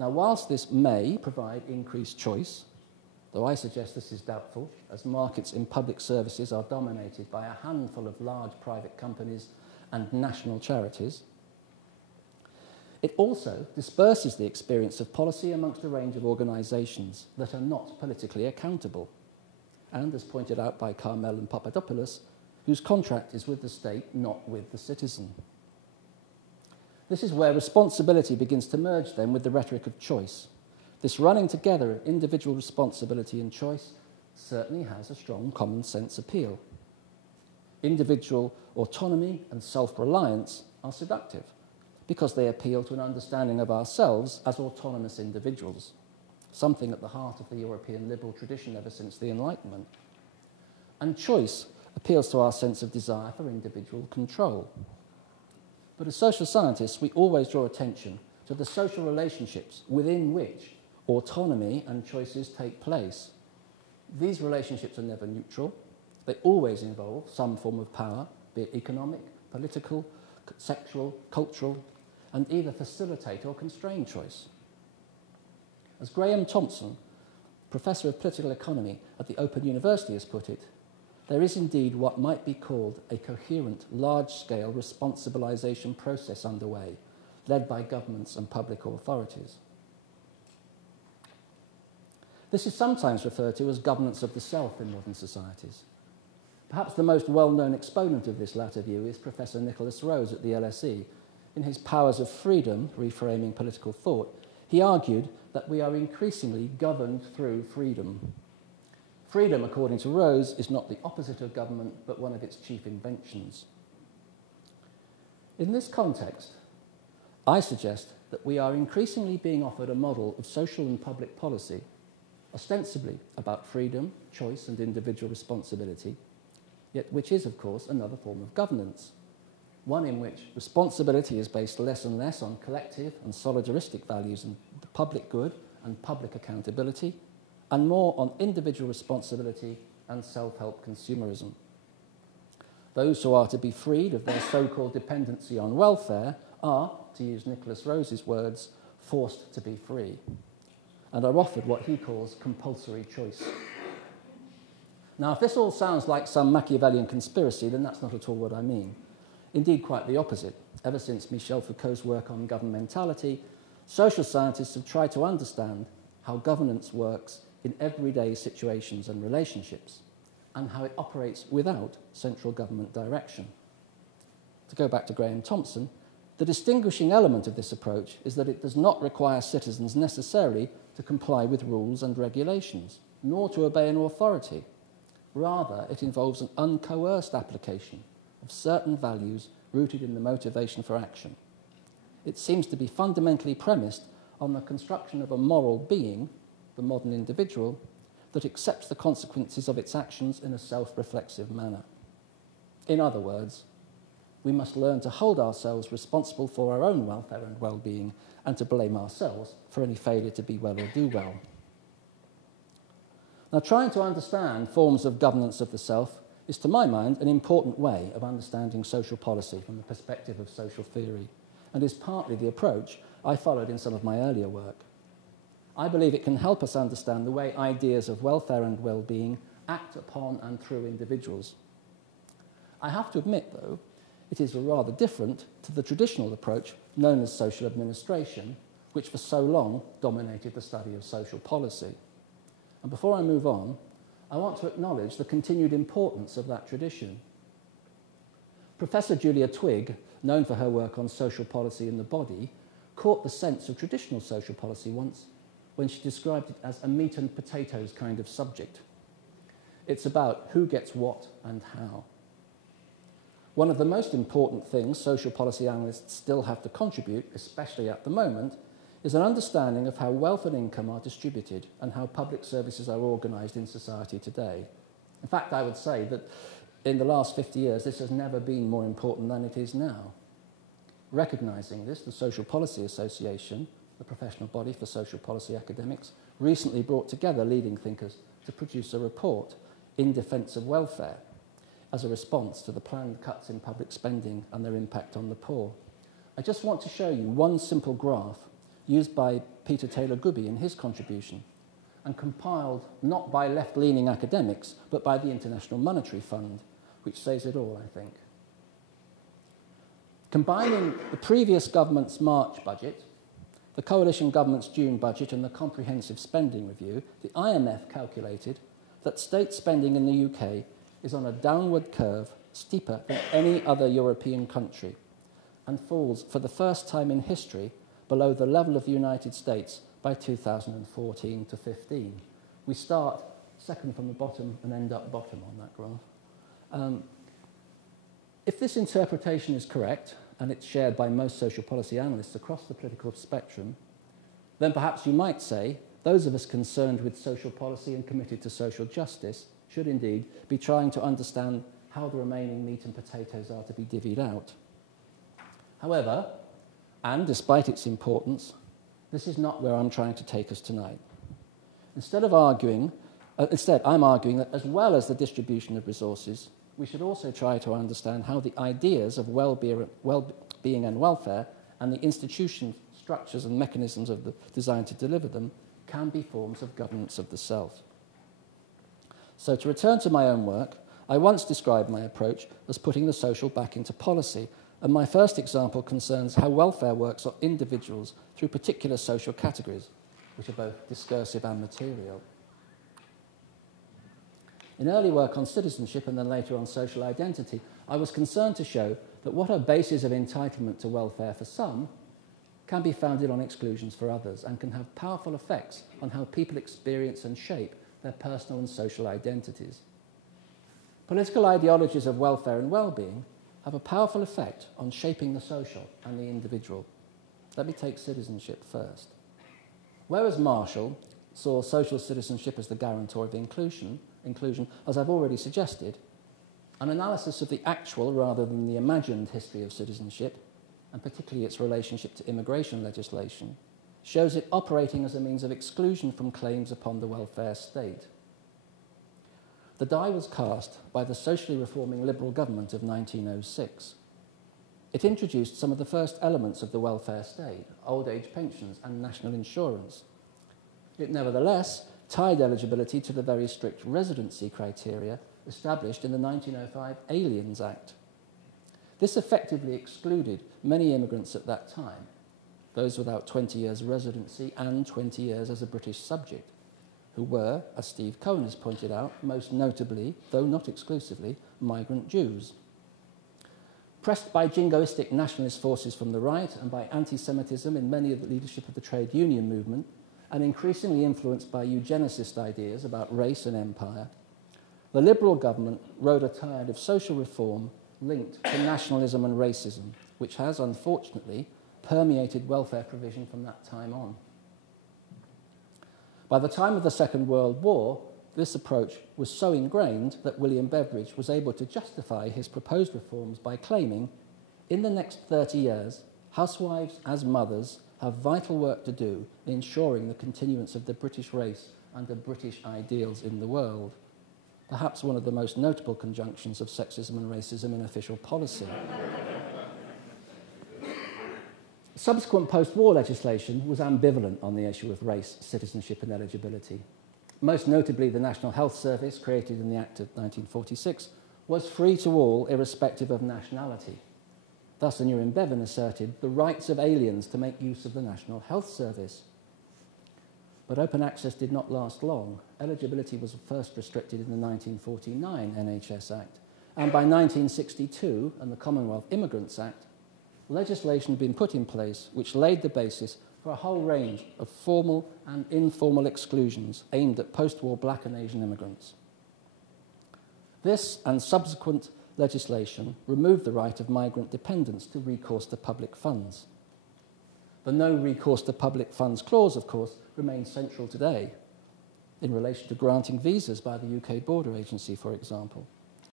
Now, whilst this may provide increased choice, though I suggest this is doubtful, as markets in public services are dominated by a handful of large private companies and national charities, it also disperses the experience of policy amongst a range of organisations that are not politically accountable, and, as pointed out by Carmel and Papadopoulos, whose contract is with the state, not with the citizen. This is where responsibility begins to merge then with the rhetoric of choice. This running together of individual responsibility and choice certainly has a strong common sense appeal. Individual autonomy and self-reliance are seductive because they appeal to an understanding of ourselves as autonomous individuals, something at the heart of the European liberal tradition ever since the Enlightenment. And choice appeals to our sense of desire for individual control. But as social scientists, we always draw attention to the social relationships within which autonomy and choices take place. These relationships are never neutral. They always involve some form of power, be it economic, political, sexual, cultural, and either facilitate or constrain choice. As Graham Thompson, Professor of Political Economy at the Open University, has put it, there is indeed what might be called a coherent, large-scale responsibilisation process underway, led by governments and public authorities. This is sometimes referred to as governance of the self in modern societies. Perhaps the most well-known exponent of this latter view is Professor Nicholas Rose at the LSE. In his Powers of Freedom, Reframing Political Thought, he argued that we are increasingly governed through freedom. Freedom, according to Rose, is not the opposite of government, but one of its chief inventions. In this context, I suggest that we are increasingly being offered a model of social and public policy, ostensibly about freedom, choice, and individual responsibility, yet which is, of course, another form of governance, one in which responsibility is based less and less on collective and solidaristic values and the public good and public accountability, and more on individual responsibility and self-help consumerism. Those who are to be freed of their so-called dependency on welfare are, to use Nicholas Rose's words, forced to be free, and are offered what he calls compulsory choice. Now, if this all sounds like some Machiavellian conspiracy, then that's not at all what I mean. Indeed, quite the opposite. Ever since Michel Foucault's work on governmentality, social scientists have tried to understand how governance works in everyday situations and relationships, and how it operates without central government direction. To go back to Graham Thompson, the distinguishing element of this approach is that it does not require citizens necessarily to comply with rules and regulations, nor to obey an authority. Rather, it involves an uncoerced application of certain values rooted in the motivation for action. It seems to be fundamentally premised on the construction of a moral being, the modern individual, that accepts the consequences of its actions in a self-reflexive manner. In other words, we must learn to hold ourselves responsible for our own welfare and well-being, and to blame ourselves for any failure to be well or do well. Now, trying to understand forms of governance of the self is, to my mind, an important way of understanding social policy from the perspective of social theory, and is partly the approach I followed in some of my earlier work. I believe it can help us understand the way ideas of welfare and well-being act upon and through individuals. I have to admit, though, it is rather different to the traditional approach known as social administration, which for so long dominated the study of social policy. And before I move on, I want to acknowledge the continued importance of that tradition. Professor Julia Twigg, known for her work on social policy in the body, caught the sense of traditional social policy once when she described it as a meat and potatoes kind of subject. It's about who gets what and how. One of the most important things social policy analysts still have to contribute, especially at the moment, is an understanding of how wealth and income are distributed and how public services are organised in society today. In fact, I would say that in the last 50 years, this has never been more important than it is now. Recognising this, the Social Policy Association, the professional body for social policy academics, recently brought together leading thinkers to produce a report in defence of welfare as a response to the planned cuts in public spending and their impact on the poor. I just want to show you one simple graph used by Peter Taylor Gubby in his contribution, and compiled not by left-leaning academics, but by the International Monetary Fund, which says it all, I think. Combining the previous government's March budget, the coalition government's June budget, and the comprehensive spending review, the IMF calculated that state spending in the UK is on a downward curve steeper than any other European country and falls for the first time in history below the level of the United States by 2014 to 15. We start second from the bottom and end up bottom on that graph. If this interpretation is correct, and it's shared by most social policy analysts across the political spectrum, then perhaps you might say those of us concerned with social policy and committed to social justice should indeed be trying to understand how the remaining meat and potatoes are to be divvied out. However, and despite its importance, this is not where I'm trying to take us tonight. Instead, I'm arguing that as well as the distribution of resources, we should also try to understand how the ideas of well-being and welfare and the institutions, structures and mechanisms designed to deliver them can be forms of governance of the self. So to return to my own work, I once described my approach as putting the social back into policy, and my first example concerns how welfare works on individuals through particular social categories, which are both discursive and material. In early work on citizenship and then later on social identity, I was concerned to show that what are bases of entitlement to welfare for some can be founded on exclusions for others and can have powerful effects on how people experience and shape their personal and social identities. Political ideologies of welfare and well-being have a powerful effect on shaping the social and the individual. Let me take citizenship first. Whereas Marshall saw social citizenship as the guarantor of inclusion, as I've already suggested, an analysis of the actual rather than the imagined history of citizenship, and particularly its relationship to immigration legislation, shows it operating as a means of exclusion from claims upon the welfare state. The die was cast by the socially reforming Liberal government of 1906. It introduced some of the first elements of the welfare state, old age pensions and national insurance. It nevertheless tied eligibility to the very strict residency criteria established in the 1905 Aliens Act. This effectively excluded many immigrants at that time, those without 20 years residency and 20 years as a British subject, who were, as Steve Cohen has pointed out, most notably, though not exclusively, migrant Jews. Pressed by jingoistic nationalist forces from the right and by anti-Semitism in many of the leadership of the trade union movement, and increasingly influenced by eugenicist ideas about race and empire, the Liberal government rode a tide of social reform linked to nationalism and racism, which has, unfortunately, permeated welfare provision from that time on. By the time of the Second World War, this approach was so ingrained that William Beveridge was able to justify his proposed reforms by claiming, in the next 30 years, housewives as mothers have vital work to do in ensuring the continuance of the British race under British ideals in the world. Perhaps one of the most notable conjunctions of sexism and racism in official policy. Subsequent post-war legislation was ambivalent on the issue of race, citizenship and eligibility. Most notably, the National Health Service, created in the Act of 1946, was free to all irrespective of nationality. Thus, Aneurin Bevan asserted the rights of aliens to make use of the National Health Service. But open access did not last long. Eligibility was first restricted in the 1949 NHS Act, and by 1962 and the Commonwealth Immigrants Act, legislation had been put in place which laid the basis for a whole range of formal and informal exclusions aimed at post-war black and Asian immigrants. This and subsequent legislation removed the right of migrant dependents to recourse to public funds. The no recourse to public funds clause, of course, remains central today in relation to granting visas by the UK Border Agency, for example.